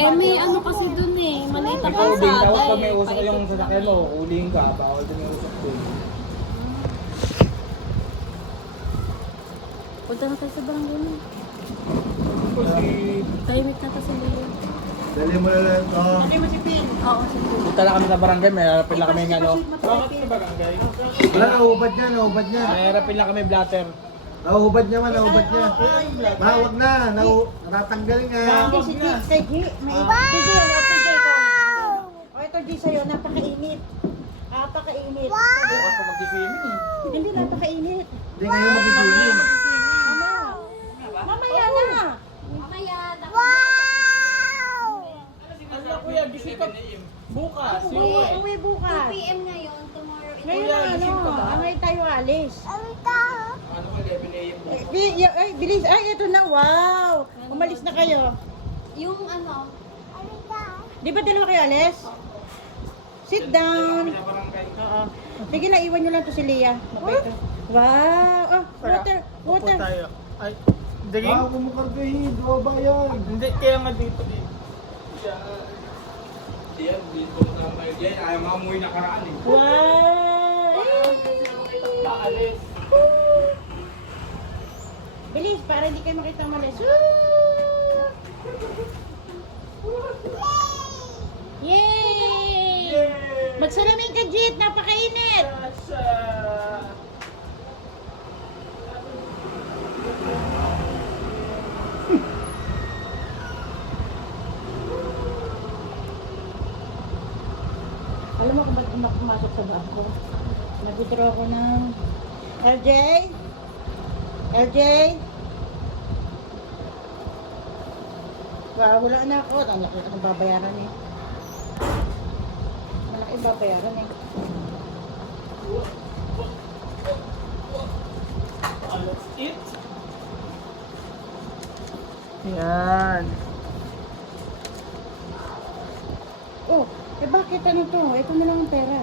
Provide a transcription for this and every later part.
Eh, may ano kasi dun eh. Maliit ang Ikaw din, kalsada tapos pag eh. may usok yung Paikot sasakyan lang mo, eh. ulihin ka, bawal din yung usok dun. Punta na tayo sa barangay na. Kasi, Tahimik na kasi Leo. Dali mo na lang ito. Oo, sige. punta na kami sa barangay, may harapin lang kami ng ano. Bakit sa barangay? Wala, naubad niya, naubad niya. May harapin lang kami blatter. Naubad niya man, naubad niya. Mahawag na, natanggal nga. Si G, kay G, may PJ, PJ ko. O ito G sa'yo, napakainit. Napakainit. Bukas pa mag-swimming eh. Hindi, napakainit. Hindi ngayon mag-swimming. Mamaya na. Ano kuya, gising ka bukas. Uwi bukas. 2 PM ngayon, tomorrow is Ngayon na gising ka ba? angay tayo alis. Ano ka, 11 a.m. Ay, bilis. Ay, ito na, wow. Umalis na kayo. yung ano, Di ba dalawa kayo alis? Sit down. Sa barangay. Oo. Sige na, iwan nyo lang to si Leah. Mabait to. Wow. Oh, water. Water. tayo. Ay, daging? Ah, kumukargahin, ba yan? Hindi, kaya nga dito din. Yan, dito na tayo dyan. Ayaw nga umuwi nakaraan eh. Wow. Paalis. Bilis, para hindi kayo makita umalis. Yay! Magsalamin ka, Jit. Napakainit. Alam mo kung ba't ako pumasok sa bangko? Nag-withdraw ako ng... LJ? LJ? Wow, wala na ako. Ang laki ng babayaran eh. Malaki babayaran eh. Let's eat. Yan. Oh, eh bakit ano to? Ito na lang ang pera.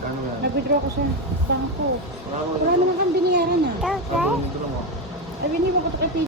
Ano nga? Nag-withdraw ko sa bangko. Wala Wala naman kang biniyaran ah. Ito lang ako. Ay, biniwan ko to kay